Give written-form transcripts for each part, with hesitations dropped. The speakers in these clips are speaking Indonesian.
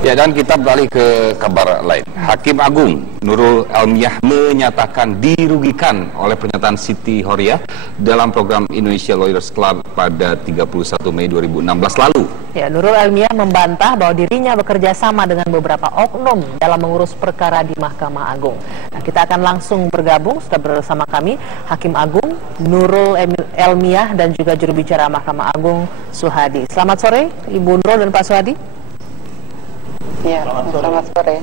Ya, dan kita beralih ke kabar lain. Hakim Agung Nurul Elmiah menyatakan dirugikan oleh pernyataan Siti Horiyah dalam program Indonesia Lawyers Club pada 31 Mei 2016 lalu. Ya, Nurul Elmiah membantah bahwa dirinya bekerja sama dengan beberapa oknum dalam mengurus perkara di Mahkamah Agung. Nah, kita akan langsung bergabung, sudah bersama kami Hakim Agung Nurul Elmiah dan juga juru bicara Mahkamah Agung Suhadi. Selamat sore Ibu Nurul dan Pak Suhadi. Ya, selamat sore.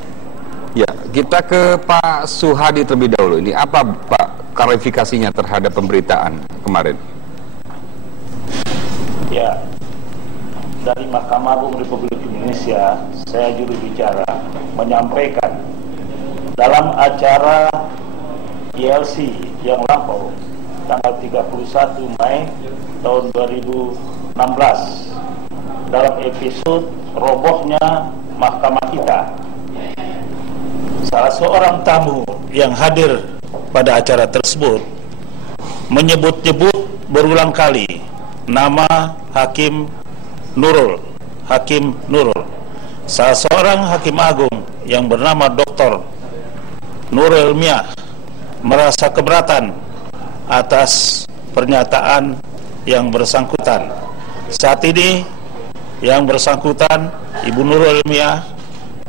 Ya, kita ke Pak Suhadi terlebih dahulu. Ini apa Pak klarifikasinya terhadap pemberitaan kemarin? Ya, dari Mahkamah Agung Republik Indonesia, saya juru bicara menyampaikan dalam acara ILC yang lampau tanggal 31 Mei tahun 2016 dalam episode robohnya Mahkamah kita, salah seorang tamu yang hadir pada acara tersebut menyebut-nyebut berulang kali nama Hakim Nurul. Salah seorang Hakim Agung yang bernama Dr. Nurul Elmiah merasa keberatan atas pernyataan yang bersangkutan. Saat ini yang bersangkutan, Ibu Nurul Elmiah,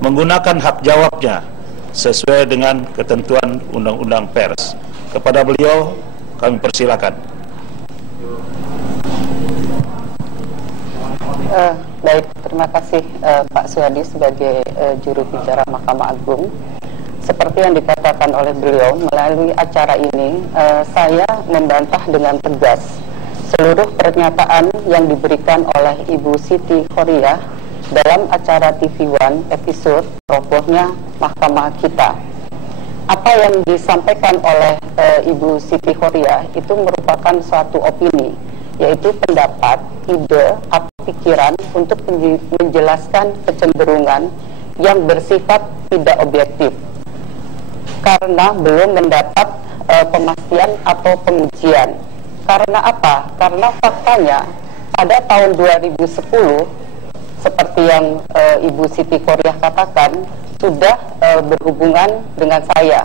menggunakan hak jawabnya sesuai dengan ketentuan Undang-Undang Pers. Kepada beliau kami persilakan. Baik, terima kasih Pak Suhadi sebagai juru bicara Mahkamah Agung. Seperti yang dikatakan oleh beliau, melalui acara ini saya membantah dengan tegas seluruh pernyataan yang diberikan oleh Ibu Siti Horiyah dalam acara TV One episode robohnya Mahkamah kita. Apa yang disampaikan oleh Ibu Siti Horiyah itu merupakan suatu opini, yaitu pendapat, ide, atau pikiran untuk menjelaskan kecenderungan yang bersifat tidak objektif karena belum mendapat pemastian atau pengujian. Karena apa? Karena faktanya pada tahun 2010 seperti yang Ibu Siti Horiyah katakan sudah berhubungan dengan saya.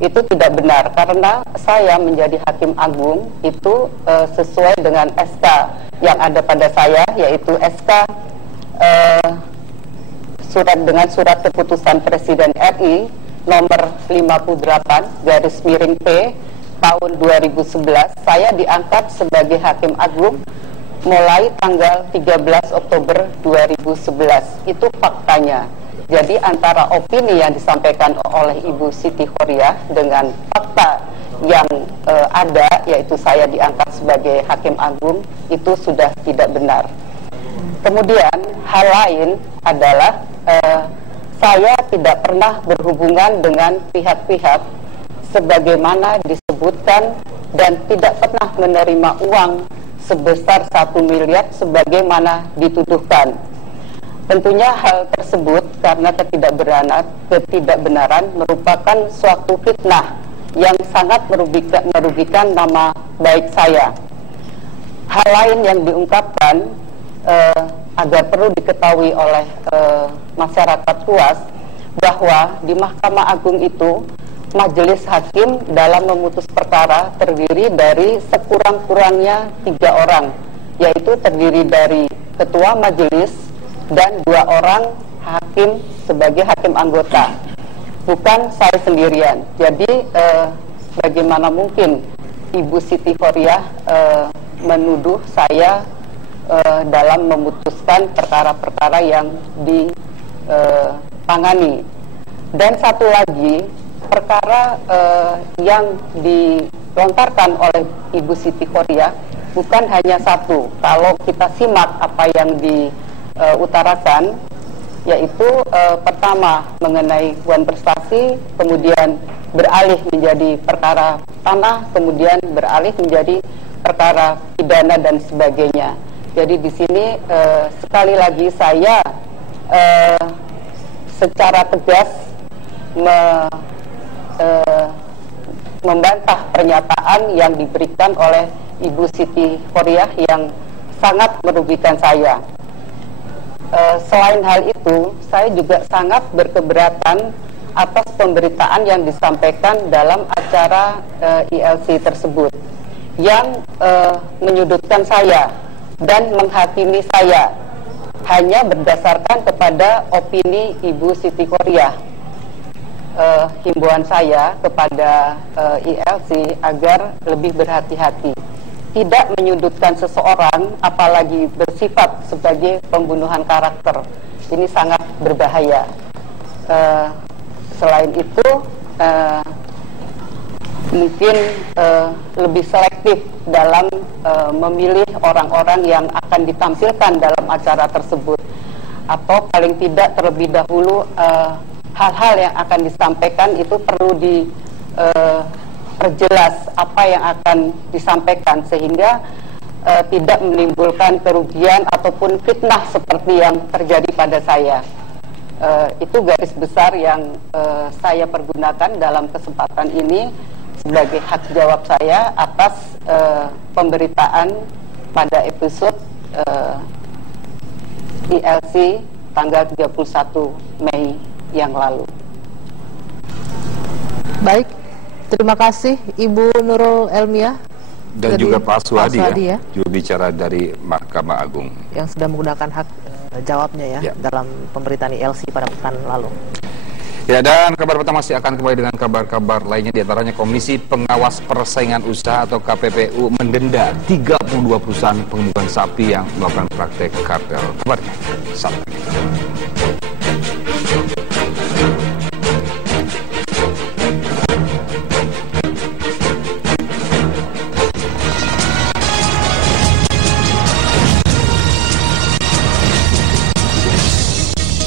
Itu tidak benar karena saya menjadi Hakim Agung itu sesuai dengan SK yang ada pada saya, yaitu SK surat keputusan Presiden RI nomor 58/P tahun 2011. Saya diangkat sebagai Hakim Agung mulai tanggal 13 Oktober 2011. Itu faktanya. Jadi antara opini yang disampaikan oleh Ibu Siti Horiyah dengan fakta yang ada, yaitu saya diangkat sebagai Hakim Agung, itu sudah tidak benar. Kemudian hal lain adalah saya tidak pernah berhubungan dengan pihak-pihak sebagaimana disebutkan dan tidak pernah menerima uang sebesar 1 miliar sebagaimana dituduhkan. Tentunya hal tersebut karena ketidakbenaran merupakan suatu fitnah yang sangat merugikan nama baik saya. Hal lain yang diungkapkan agar perlu diketahui oleh masyarakat luas bahwa di Mahkamah Agung itu majelis hakim dalam memutus perkara terdiri dari sekurang-kurangnya 3 orang, yaitu terdiri dari ketua majelis dan 2 orang hakim sebagai hakim anggota, bukan saya sendirian. Jadi bagaimana mungkin Ibu Siti Horiyah menuduh saya dalam memutuskan perkara-perkara yang ditangani. Dan satu lagi, perkara yang dilontarkan oleh Ibu Siti Horiyah bukan hanya satu. Kalau kita simak apa yang diutarakan, yaitu pertama mengenai Wan Prestasi, kemudian beralih menjadi perkara tanah, kemudian beralih menjadi perkara pidana dan sebagainya. Jadi di sini sekali lagi saya secara tegas membantah pernyataan yang diberikan oleh Ibu Siti Horiyah yang sangat merugikan saya. Selain hal itu, saya juga sangat berkeberatan atas pemberitaan yang disampaikan dalam acara ILC tersebut yang menyudutkan saya dan menghakimi saya hanya berdasarkan kepada opini Ibu Siti Khoria. Himbauan saya kepada ILC agar lebih berhati-hati, tidak menyudutkan seseorang apalagi bersifat sebagai pembunuhan karakter. Ini sangat berbahaya. Selain itu mungkin lebih selektif dalam memilih orang-orang yang akan ditampilkan dalam acara tersebut, atau paling tidak terlebih dahulu hal-hal yang akan disampaikan itu perlu diperjelas apa yang akan disampaikan sehingga tidak menimbulkan kerugian ataupun fitnah seperti yang terjadi pada saya. Itu garis besar yang saya pergunakan dalam kesempatan ini sebagai hak jawab saya atas pemberitaan pada episode ILC tanggal 31 Mei yang lalu. Baik, terima kasih Ibu Nurul Elmiah dan juga Pak Suhadi ya, juru bicara dari Mahkamah Agung yang sudah menggunakan hak jawabnya ya dalam pemberitaan ILC pada pekan lalu. Ya, dan kabar pertama masih akan kembali dengan kabar-kabar lainnya, diantaranya Komisi Pengawas Persaingan Usaha atau KPPU mendenda 32 perusahaan pengembukan sapi yang melakukan praktek kartel. Kabarnya saat ini.